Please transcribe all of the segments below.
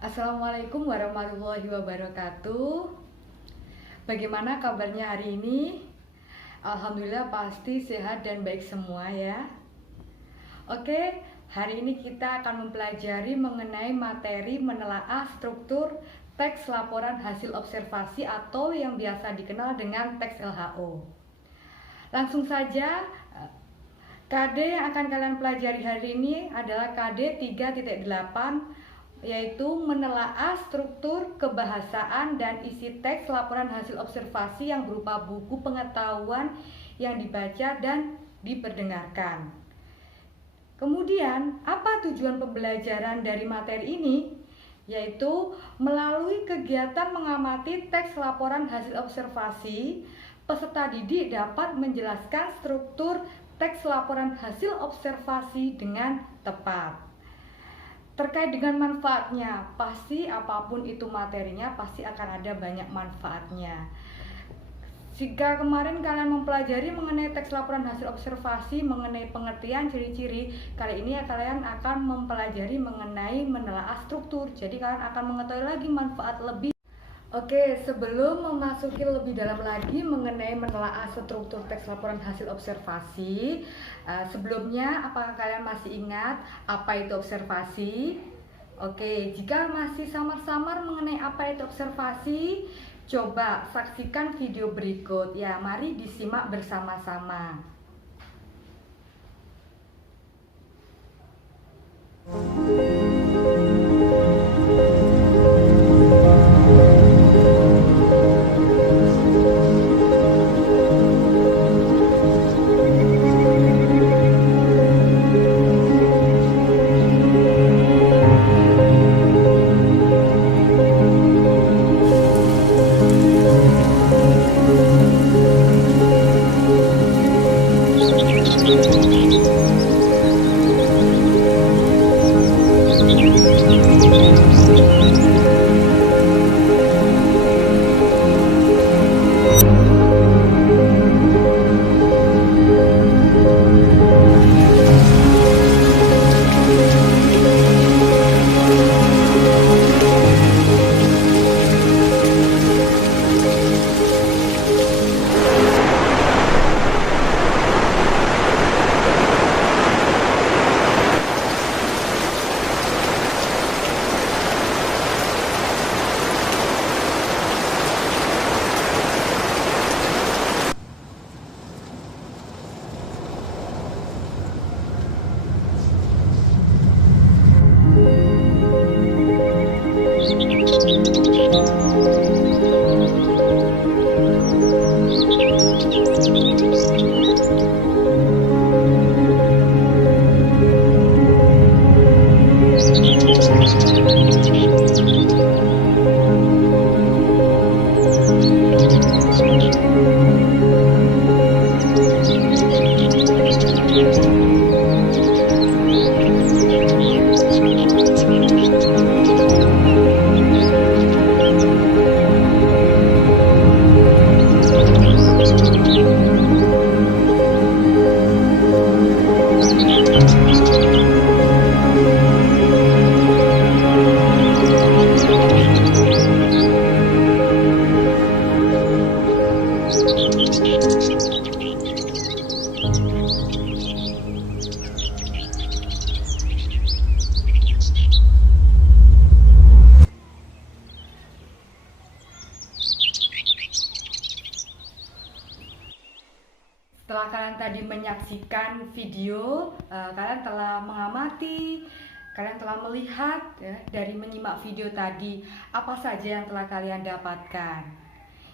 Assalamualaikum warahmatullahi wabarakatuh. Bagaimana kabarnya hari ini? Alhamdulillah pasti sehat dan baik semua ya. Oke, hari ini kita akan mempelajari mengenai materi menelaah struktur teks laporan hasil observasi atau yang biasa dikenal dengan teks LHO. Langsung saja, KD yang akan kalian pelajari hari ini adalah KD 3.8, yaitu menelaah struktur kebahasaan dan isi teks laporan hasil observasi yang berupa buku pengetahuan yang dibaca dan diperdengarkan. Kemudian, apa tujuan pembelajaran dari materi ini? Yaitu melalui kegiatan mengamati teks laporan hasil observasi, peserta didik dapat menjelaskan struktur teks laporan hasil observasi dengan tepat. Terkait dengan manfaatnya, pasti apapun itu materinya pasti akan ada banyak manfaatnya. Jika kemarin kalian mempelajari mengenai teks laporan hasil observasi, mengenai pengertian ciri-ciri, kali ini kalian akan mempelajari mengenai menelaah struktur. Jadi kalian akan mengetahui lagi manfaat lebih. Oke, sebelum memasuki lebih dalam lagi mengenai menelaah struktur teks laporan hasil observasi, sebelumnya apakah kalian masih ingat apa itu observasi? Oke, jika masih samar-samar mengenai apa itu observasi, coba saksikan video berikut ya. Mari disimak bersama-sama. Setelah kalian tadi menyaksikan video, kalian telah mengamati, kalian telah melihat ya, dari menyimak video tadi apa saja yang telah kalian dapatkan.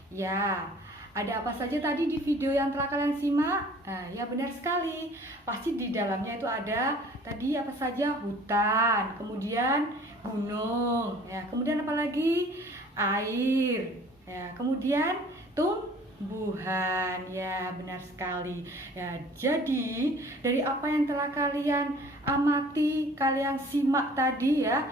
Ya, ada apa saja tadi di video yang telah kalian simak? Ya benar sekali. Pasti di dalamnya itu ada tadi apa saja, hutan, kemudian gunung, ya, kemudian apa lagi? Air, ya, kemudian tumbuhan. Ya benar sekali ya. Jadi dari apa yang telah kalian amati, kalian simak tadi ya,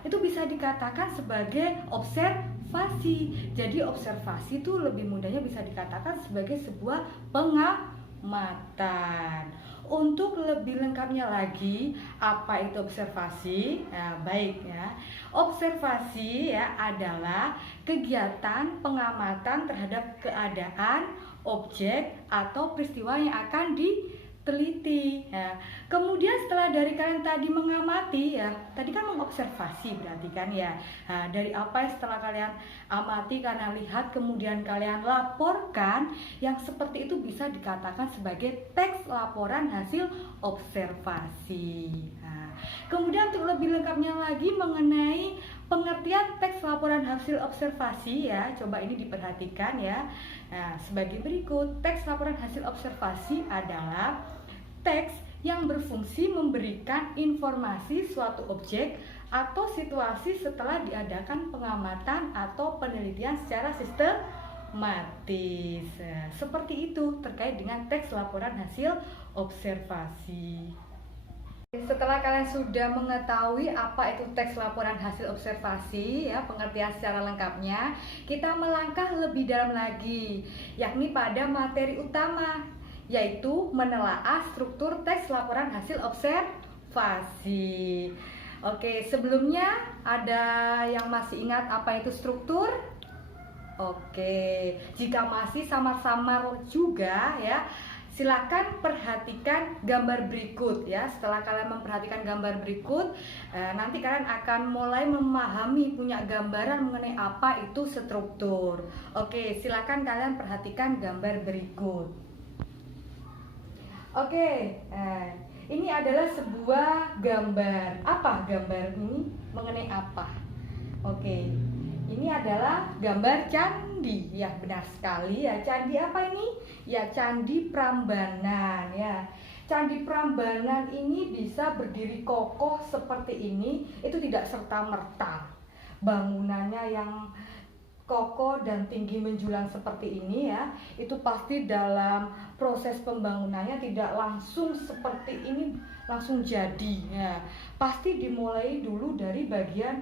itu bisa dikatakan sebagai observasi. Jadi observasi itu lebih mudahnya bisa dikatakan sebagai sebuah pengamatan. pengamatan. Untuk lebih lengkapnya lagi, apa itu observasi? Nah, baik ya. Observasi ya adalah kegiatan pengamatan terhadap keadaan, objek atau peristiwa yang akan diteliti. Ya. Kemudian setelah dari kalian tadi mengamati ya, tadi kan mengobservasi berarti kan ya. Nah, dari apa yang setelah kalian amati, kalian lihat, kemudian kalian laporkan, yang seperti itu bisa dikatakan sebagai teks laporan hasil observasi. Nah, kemudian untuk lebih lengkapnya lagi mengenai pengertian teks laporan hasil observasi ya, coba ini diperhatikan ya. Nah, sebagai berikut, teks laporan hasil observasi adalah teks yang berfungsi memberikan informasi suatu objek atau situasi setelah diadakan pengamatan atau penelitian secara sistematis. Seperti itu terkait dengan teks laporan hasil observasi. Setelah kalian sudah mengetahui apa itu teks laporan hasil observasi ya, pengertian secara lengkapnya, kita melangkah lebih dalam lagi, yakni pada materi utama, yaitu menelaah struktur teks laporan hasil observasi. Oke, sebelumnya ada yang masih ingat apa itu struktur? Oke, jika masih samar-samar juga ya, silakan perhatikan gambar berikut ya. Setelah kalian memperhatikan gambar berikut, nanti kalian akan mulai memahami, punya gambaran mengenai apa itu struktur. Oke, silakan kalian perhatikan gambar berikut. Oke, ini adalah sebuah gambar. Apa gambar ini? Mengenai apa? Oke, ini adalah gambar candi. Ya, benar sekali ya. Candi apa ini? Ya, Candi Prambanan ya. Candi Prambanan ini bisa berdiri kokoh seperti ini, itu tidak serta-merta. Bangunannya yang kokoh dan tinggi menjulang seperti ini ya, itu pasti dalam proses pembangunannya tidak langsung seperti ini langsung jadi ya. Pasti dimulai dulu dari bagian.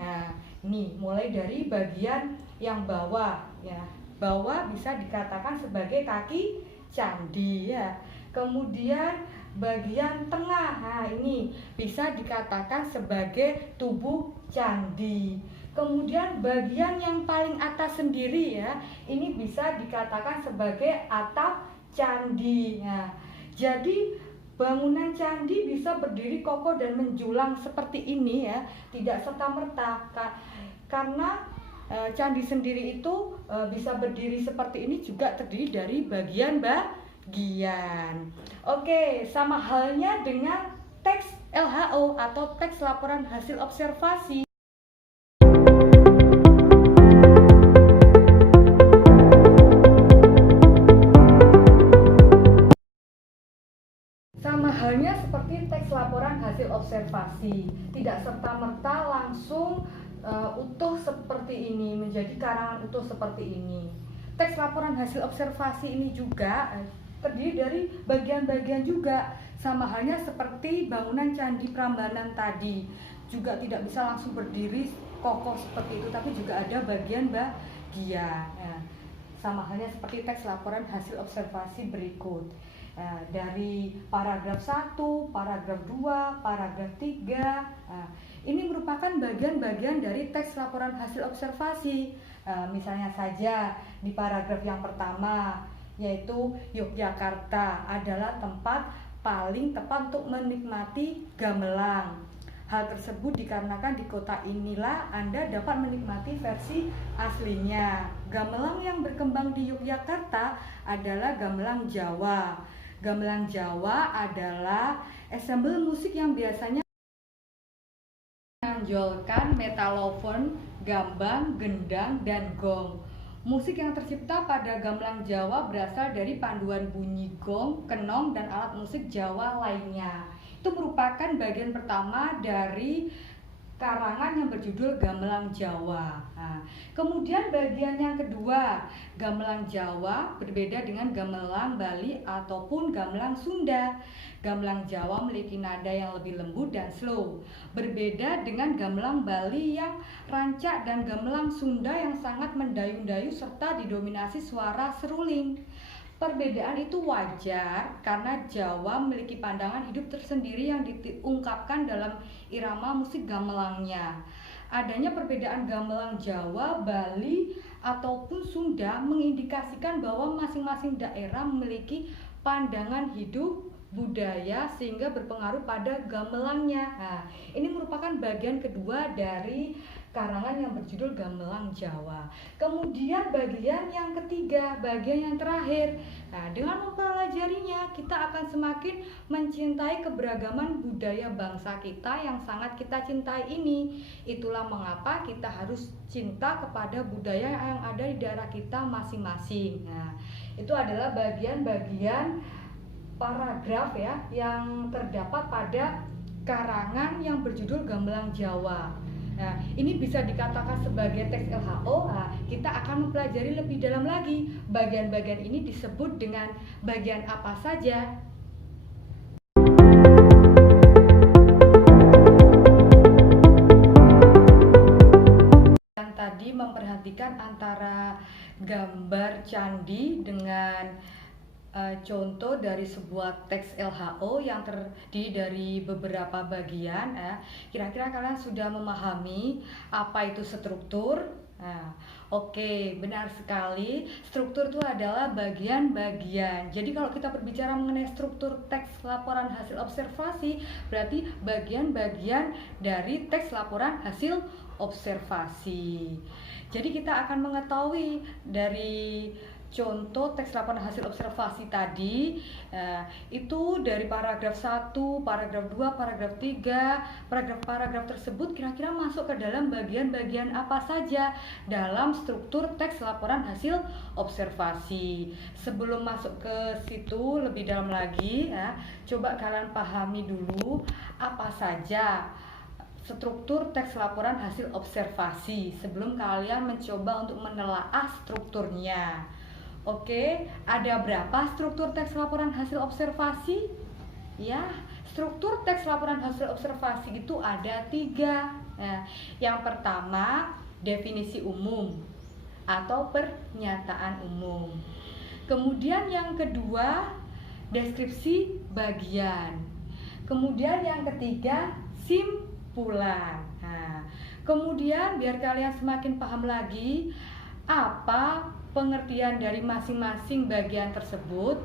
Nah, ini mulai dari bagian yang bawah ya. Bawah bisa dikatakan sebagai kaki candi ya. Kemudian bagian tengah, nah ini bisa dikatakan sebagai tubuh candi. Kemudian bagian yang paling atas sendiri ya, ini bisa dikatakan sebagai atap candi. Nah, jadi bangunan candi bisa berdiri kokoh dan menjulang seperti ini ya, tidak serta-merta. Karena candi sendiri itu bisa berdiri seperti ini juga terdiri dari bagian. Oke, sama halnya dengan teks LHO atau teks laporan hasil observasi. Sama halnya seperti teks laporan hasil observasi, tidak serta-merta langsung utuh seperti ini, menjadi karangan utuh seperti ini. Teks laporan hasil observasi ini juga terdiri dari bagian-bagian juga, sama halnya seperti bangunan Candi Prambanan tadi, juga tidak bisa langsung berdiri kokoh seperti itu, tapi juga ada bagian-bagian ya. Sama halnya seperti teks laporan hasil observasi berikut. Dari paragraf 1, paragraf 2, paragraf 3, ini merupakan bagian-bagian dari teks laporan hasil observasi. Misalnya saja di paragraf yang pertama, yaitu Yogyakarta adalah tempat paling tepat untuk menikmati gamelan. Hal tersebut dikarenakan di kota inilah Anda dapat menikmati versi aslinya. Gamelan yang berkembang di Yogyakarta adalah gamelan Jawa. Gamelan Jawa adalah ensembel musik yang biasanya menonjolkan metalofon, gambang, gendang, dan gong. Musik yang tercipta pada gamelan Jawa berasal dari panduan bunyi gong, kenong, dan alat musik Jawa lainnya. Itu merupakan bagian pertama dari karangan yang berjudul Gamelan Jawa. Nah, kemudian bagian yang kedua, Gamelan Jawa berbeda dengan gamelan Bali ataupun gamelan Sunda. Gamelan Jawa memiliki nada yang lebih lembut dan slow, berbeda dengan gamelan Bali yang rancak dan gamelan Sunda yang sangat mendayu-dayu serta didominasi suara seruling. Perbedaan itu wajar karena Jawa memiliki pandangan hidup tersendiri yang diungkapkan dalam irama musik gamelangnya. Adanya perbedaan gamelan Jawa, Bali, ataupun Sunda mengindikasikan bahwa masing-masing daerah memiliki pandangan hidup budaya sehingga berpengaruh pada gamelannya. Nah, ini merupakan bagian kedua dari karangan yang berjudul Gamelan Jawa. Kemudian bagian yang ketiga, bagian yang terakhir. Nah, dengan mempelajarinya kita akan semakin mencintai keberagaman budaya bangsa kita yang sangat kita cintai ini. Itulah mengapa kita harus cinta kepada budaya yang ada di daerah kita masing-masing. Nah, itu adalah bagian-bagian paragraf ya yang terdapat pada karangan yang berjudul Gamelan Jawa. Nah, ini bisa dikatakan sebagai teks LHO. Nah, kita akan mempelajari lebih dalam lagi bagian-bagian ini disebut dengan bagian apa saja. Yang tadi memperhatikan antara gambar candi dengan contoh dari sebuah teks LHO yang terdiri dari beberapa bagian. Kira-kira kalian sudah memahami apa itu struktur? Oke, benar sekali. Struktur itu adalah bagian-bagian. Jadi kalau kita berbicara mengenai struktur teks laporan hasil observasi, berarti bagian-bagian dari teks laporan hasil observasi. Jadi kita akan mengetahui dari contoh teks laporan hasil observasi tadi itu dari paragraf 1, paragraf 2, paragraf 3, paragraf tersebut kira-kira masuk ke dalam bagian-bagian apa saja dalam struktur teks laporan hasil observasi. Sebelum masuk ke situ lebih dalam lagi, coba kalian pahami dulu apa saja struktur teks laporan hasil observasi sebelum kalian mencoba untuk menelaah strukturnya. Oke, ada berapa struktur teks laporan hasil observasi? Ya, struktur teks laporan hasil observasi itu ada 3. Nah, yang pertama, definisi umum atau pernyataan umum. Kemudian yang kedua, deskripsi bagian. Kemudian yang ketiga, simpulan. Nah, kemudian biar kalian semakin paham lagi apa pengertian dari masing-masing bagian tersebut,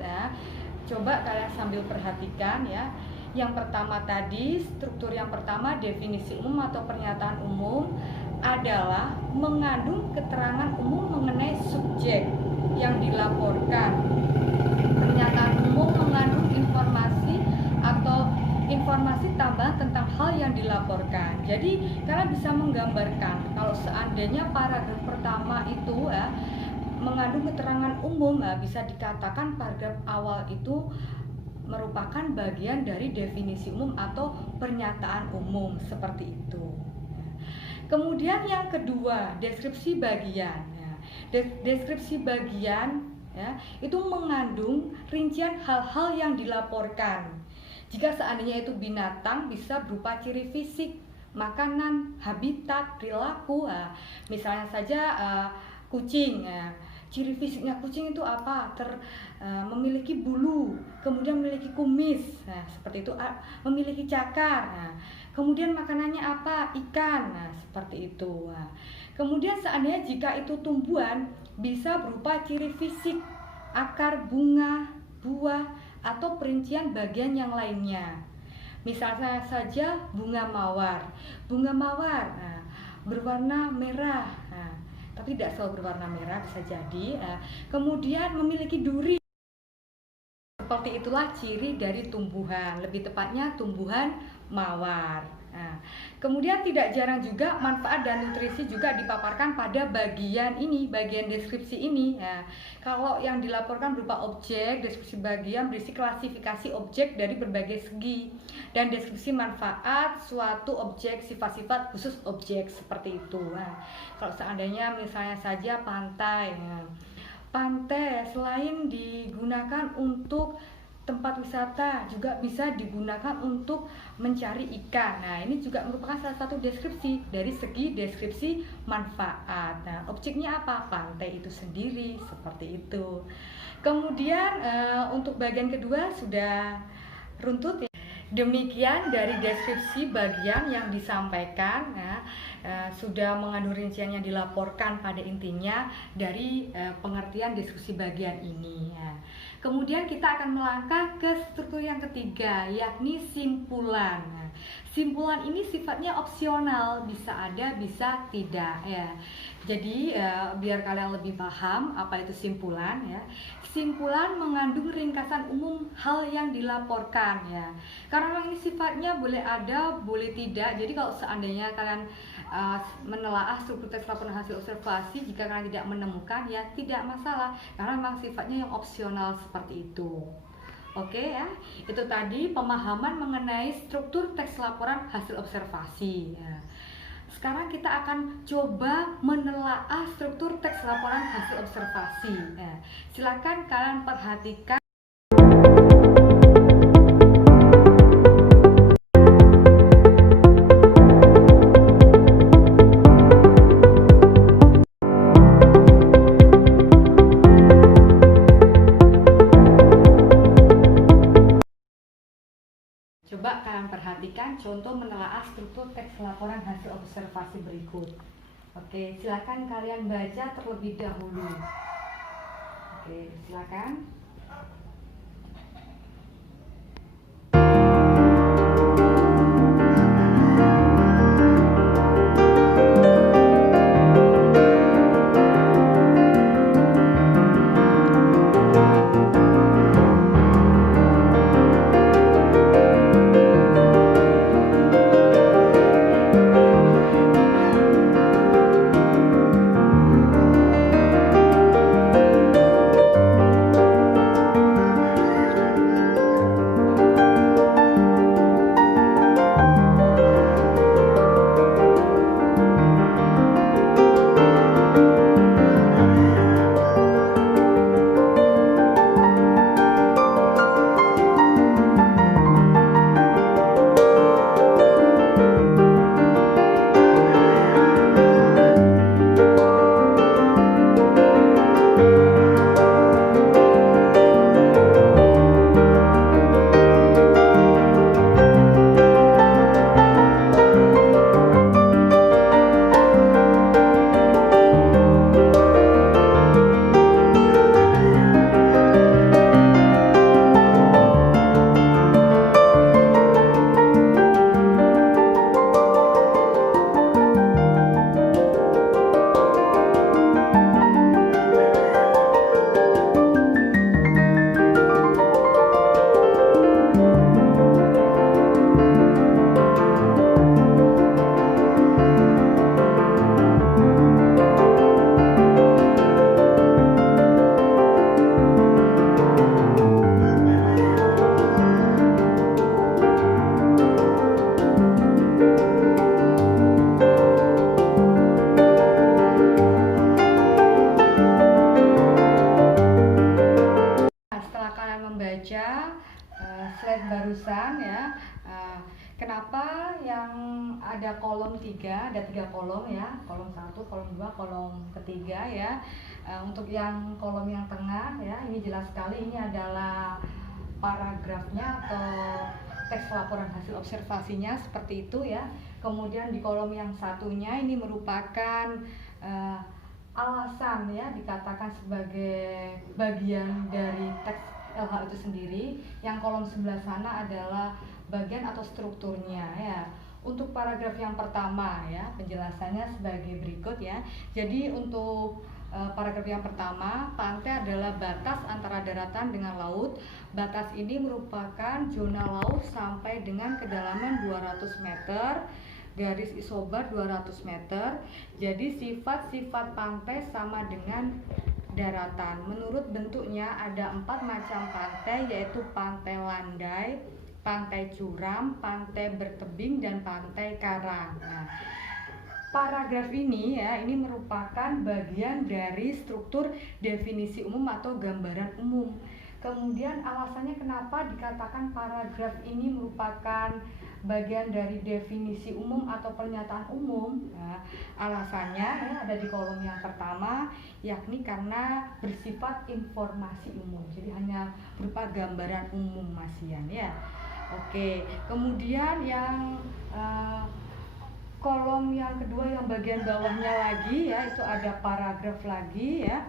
coba kalian sambil perhatikan ya. Yang pertama tadi, struktur yang pertama definisi umum atau pernyataan umum adalah mengandung keterangan umum mengenai subjek yang dilaporkan. Pernyataan umum mengandung informasi atau informasi tambahan tentang hal yang dilaporkan. Jadi kalian bisa menggambarkan kalau seandainya paragraf pertama itu mengandung keterangan umum, bisa dikatakan paragraf awal itu merupakan bagian dari definisi umum atau pernyataan umum seperti itu. Kemudian yang kedua, deskripsi bagian. Deskripsi bagian itu mengandung rincian hal-hal yang dilaporkan. Jika seandainya itu binatang bisa berupa ciri fisik, makanan, habitat, perilaku. Misalnya saja kucing. Ciri fisiknya kucing itu apa? Memiliki bulu, kemudian memiliki kumis, seperti itu, memiliki cakar. Kemudian makanannya apa? Ikan, seperti itu. Kemudian seandainya jika itu tumbuhan, bisa berupa ciri fisik, akar, bunga, buah, atau perincian bagian yang lainnya. Misalnya saja bunga mawar. Bunga mawar berwarna merah. Tapi tidak selalu berwarna merah, bisa jadi. Kemudian memiliki duri. Seperti itulah ciri dari tumbuhan, lebih tepatnya tumbuhan mawar. Kemudian tidak jarang juga manfaat dan nutrisi juga dipaparkan pada bagian ini, bagian deskripsi ini. Kalau yang dilaporkan berupa objek, deskripsi bagian berisi klasifikasi objek dari berbagai segi dan deskripsi manfaat suatu objek, sifat-sifat khusus objek seperti itu. Kalau seandainya misalnya saja pantai, pantai selain digunakan untuk tempat wisata juga bisa digunakan untuk mencari ikan. Nah, ini juga merupakan salah satu deskripsi dari segi deskripsi manfaat. Nah, objeknya apa? Pantai itu sendiri, seperti itu. Kemudian untuk bagian kedua sudah runtut ya. Demikian dari deskripsi bagian yang disampaikan ya, sudah mengandung rincian yang dilaporkan pada intinya dari pengertian deskripsi bagian ini ya. Kemudian kita akan melangkah ke struktur yang ketiga, yakni simpulan. Nah, simpulan ini sifatnya opsional, bisa ada bisa tidak ya. Jadi biar kalian lebih paham apa itu simpulan ya. Simpulan mengandung ringkasan umum hal yang dilaporkan ya. Karena memang ini sifatnya boleh ada, boleh tidak. Jadi kalau seandainya kalian menelaah struktur teks laporan hasil observasi, jika kalian tidak menemukan ya tidak masalah, karena memang sifatnya yang opsional seperti itu. Oke ya, itu tadi pemahaman mengenai struktur teks laporan hasil observasi ya. Sekarang kita akan coba menelaah struktur teks laporan hasil observasi ya. Silakan kalian perhatikan. Coba kalian perhatikan contoh menelaah struktur teks laporan hasil observasi berikut. Oke, silakan kalian baca terlebih dahulu. Oke, silakan. Slide barusan ya, kenapa yang ada kolom 3, ada 3 kolom ya, kolom 1, kolom 2, kolom ketiga ya. Untuk yang kolom yang tengah ya, ini jelas sekali ini adalah paragrafnya atau teks laporan hasil observasinya seperti itu ya. Kemudian di kolom yang satunya ini merupakan alasan ya, dikatakan sebagai bagian dari teks LH itu sendiri. Yang kolom sebelah sana adalah bagian atau strukturnya ya. Untuk paragraf yang pertama ya, penjelasannya sebagai berikut ya. Jadi untuk paragraf yang pertama, pantai adalah batas antara daratan dengan laut. Batas ini merupakan zona laut sampai dengan kedalaman 200 meter, garis isobar 200 meter. Jadi sifat-sifat pantai sama dengan daratan. Menurut bentuknya ada 4 macam pantai, yaitu pantai landai, pantai curam, pantai bertebing, dan pantai karang. Nah, paragraf ini ya, ini merupakan bagian dari struktur definisi umum atau gambaran umum. Kemudian alasannya kenapa dikatakan paragraf ini merupakan bagian dari definisi umum atau pernyataan umum. Nah, alasannya ya, ada di kolom yang pertama, yakni karena bersifat informasi umum. Jadi hanya berupa gambaran umum Masian ya. Oke, kemudian yang kolom yang kedua yang bagian bawahnya lagi ya, itu ada paragraf lagi ya.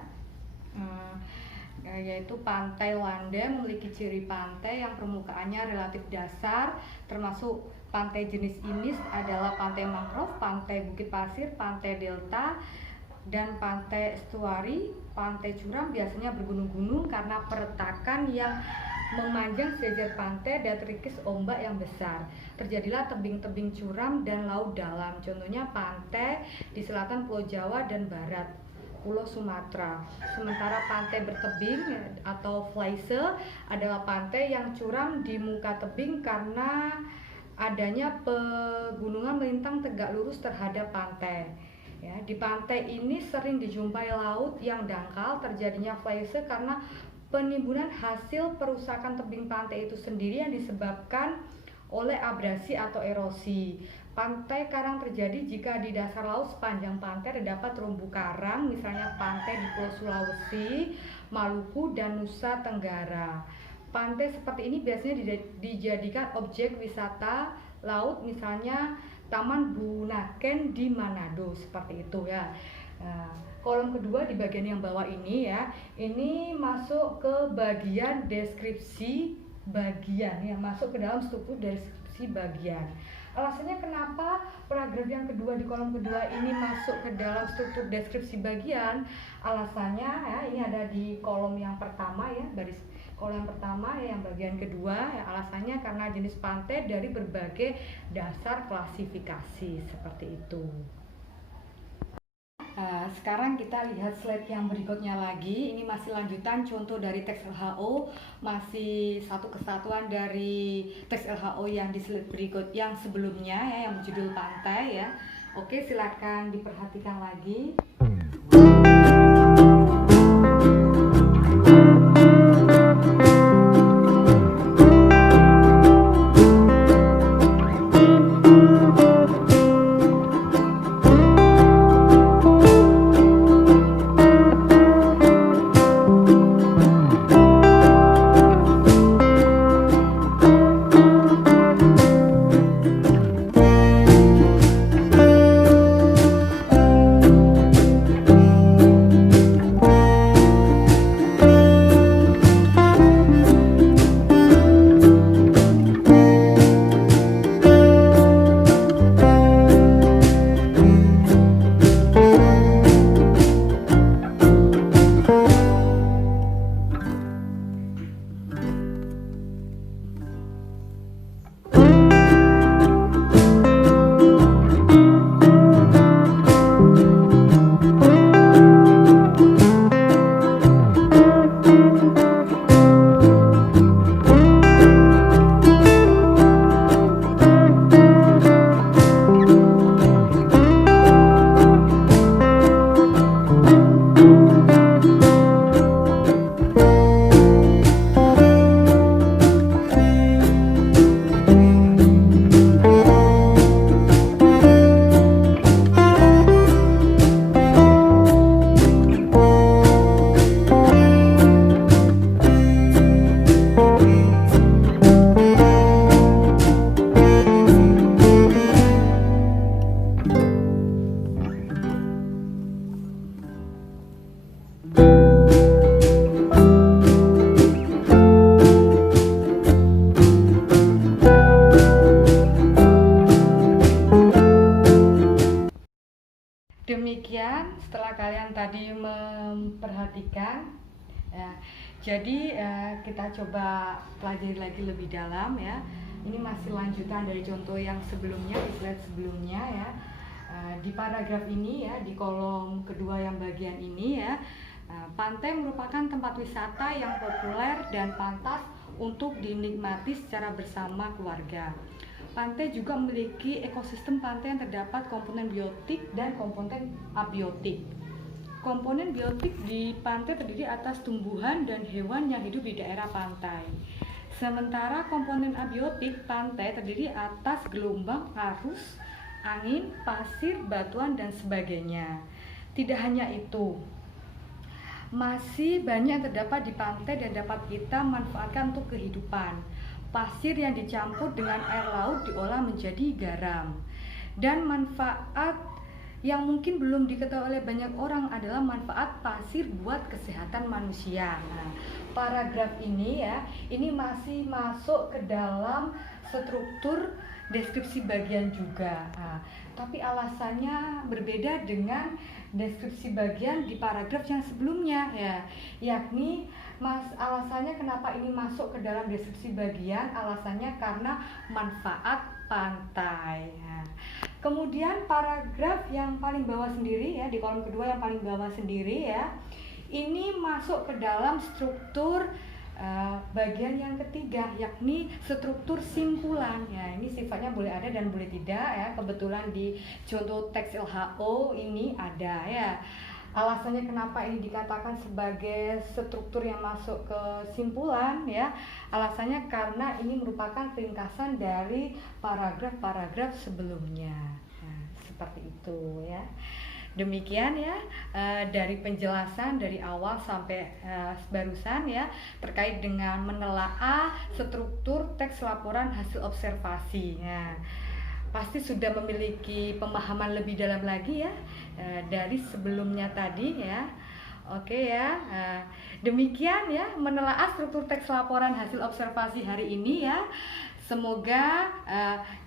Yaitu pantai Wanda memiliki ciri pantai yang permukaannya relatif dasar, termasuk pantai jenis ini adalah pantai mangrove, pantai bukit pasir, pantai delta, dan pantai estuari. Pantai curam biasanya bergunung-gunung karena peretakan yang memanjang sejajar pantai dan terikis ombak yang besar. Terjadilah tebing-tebing curam dan laut dalam. Contohnya pantai di selatan Pulau Jawa dan barat Pulau Sumatera. Sementara pantai bertebing atau Flyse adalah pantai yang curam di muka tebing karena adanya pegunungan melintang tegak lurus terhadap pantai. Ya, di pantai ini sering dijumpai laut yang dangkal. Terjadinya Flyse karena penimbunan hasil perusakan tebing pantai itu sendiri yang disebabkan oleh abrasi atau erosi. Pantai karang terjadi jika di dasar laut sepanjang pantai terdapat terumbu karang, misalnya pantai di Pulau Sulawesi, Maluku, dan Nusa Tenggara. Pantai seperti ini biasanya dijadikan objek wisata laut, misalnya Taman Bunaken di Manado, seperti itu ya. Nah, kolom kedua di bagian yang bawah ini ya, ini masuk ke bagian deskripsi bagian ya, masuk ke dalam struktur deskripsi bagian. Alasannya kenapa paragraf yang kedua di kolom kedua ini masuk ke dalam struktur deskripsi bagian? Alasannya ya, ini ada di kolom yang pertama ya, baris kolom yang pertama ya, yang bagian kedua ya, alasannya karena jenis pantai dari berbagai dasar klasifikasi seperti itu. Sekarang kita lihat slide yang berikutnya lagi. Ini masih lanjutan contoh dari teks LHO, masih satu kesatuan dari teks LHO yang di slide berikut yang sebelumnya ya, yang berjudul pantai ya. Oke, silakan diperhatikan lagi. Demikian setelah kalian tadi memperhatikan ya, jadi kita coba pelajari lagi lebih dalam ya. Ini masih lanjutan dari contoh yang sebelumnya, di slide sebelumnya ya. Di paragraf ini ya, di kolom kedua yang bagian ini ya, pantai merupakan tempat wisata yang populer dan pantas untuk dinikmati secara bersama keluarga. Pantai juga memiliki ekosistem pantai yang terdapat komponen biotik dan komponen abiotik. Komponen biotik di pantai terdiri atas tumbuhan dan hewan yang hidup di daerah pantai. Sementara komponen abiotik pantai terdiri atas gelombang, arus, angin, pasir, batuan, dan sebagainya. Tidak hanya itu, masih banyak yang terdapat di pantai dan dapat kita manfaatkan untuk kehidupan. Pasir yang dicampur dengan air laut diolah menjadi garam. Dan manfaat yang mungkin belum diketahui oleh banyak orang adalah manfaat pasir buat kesehatan manusia. Nah, paragraf ini ya, ini masih masuk ke dalam struktur deskripsi bagian juga. Nah, tapi alasannya berbeda dengan deskripsi bagian di paragraf yang sebelumnya ya, yakni alasannya kenapa ini masuk ke dalam deskripsi bagian, alasannya karena manfaat pantai. Nah, kemudian paragraf yang paling bawah sendiri ya, di kolom kedua yang paling bawah sendiri ya, ini masuk ke dalam struktur bagian yang ketiga, yakni struktur simpulan. Ya, ini sifatnya boleh ada dan boleh tidak ya. Kebetulan di contoh teks LHO ini ada ya. Alasannya kenapa ini dikatakan sebagai struktur yang masuk ke simpulan ya, alasannya karena ini merupakan ringkasan dari paragraf-paragraf sebelumnya. Nah, seperti itu ya. Demikian ya dari penjelasan dari awal sampai barusan ya terkait dengan menelaah struktur teks laporan hasil observasi. Nah, pasti sudah memiliki pemahaman lebih dalam lagi ya dari sebelumnya tadi ya. Oke ya, demikian ya menelaah struktur teks laporan hasil observasi hari ini ya. Semoga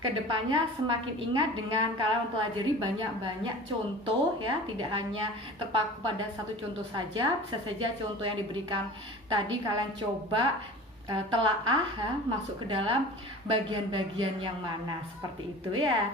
kedepannya semakin ingat dengan kalian mempelajari banyak-banyak contoh ya, tidak hanya terpaku pada satu contoh saja. Bisa saja contoh yang diberikan tadi kalian coba telaah masuk ke dalam bagian-bagian yang mana, seperti itu ya.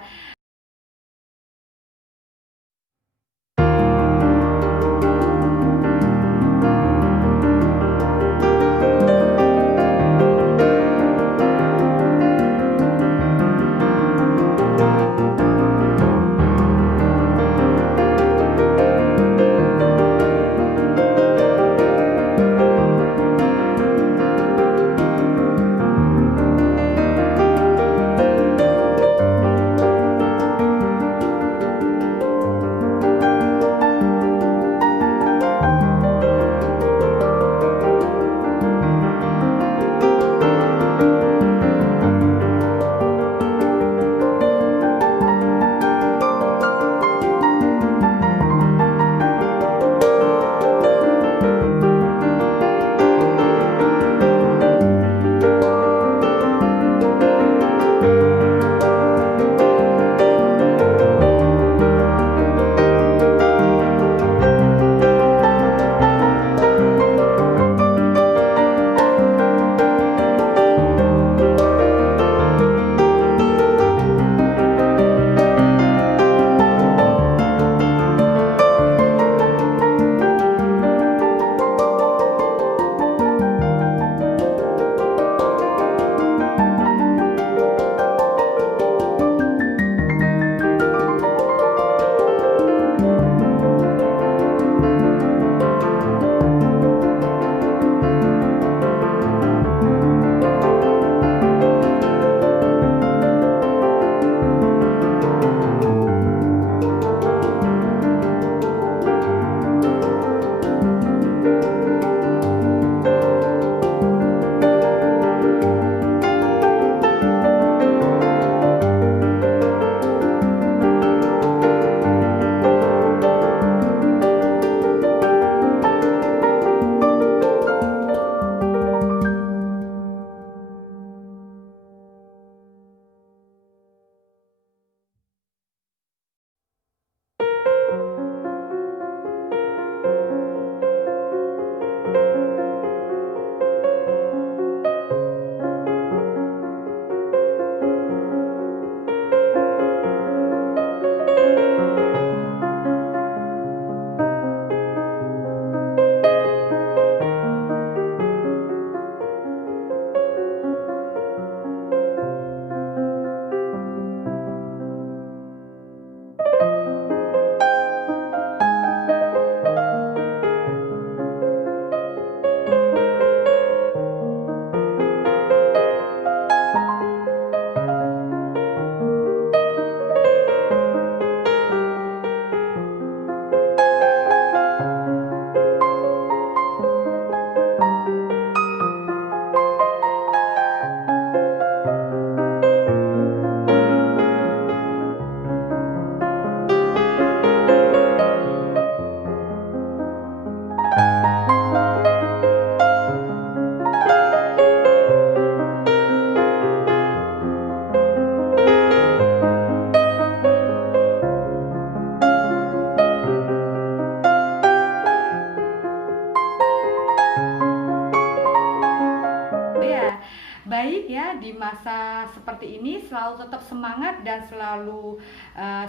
ya di masa seperti ini selalu tetap semangat dan selalu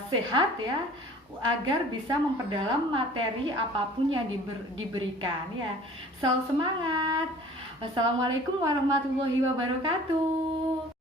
sehat ya, agar bisa memperdalam materi apapun yang diberikan ya. Selalu semangat. Wassalamualaikum warahmatullahi wabarakatuh.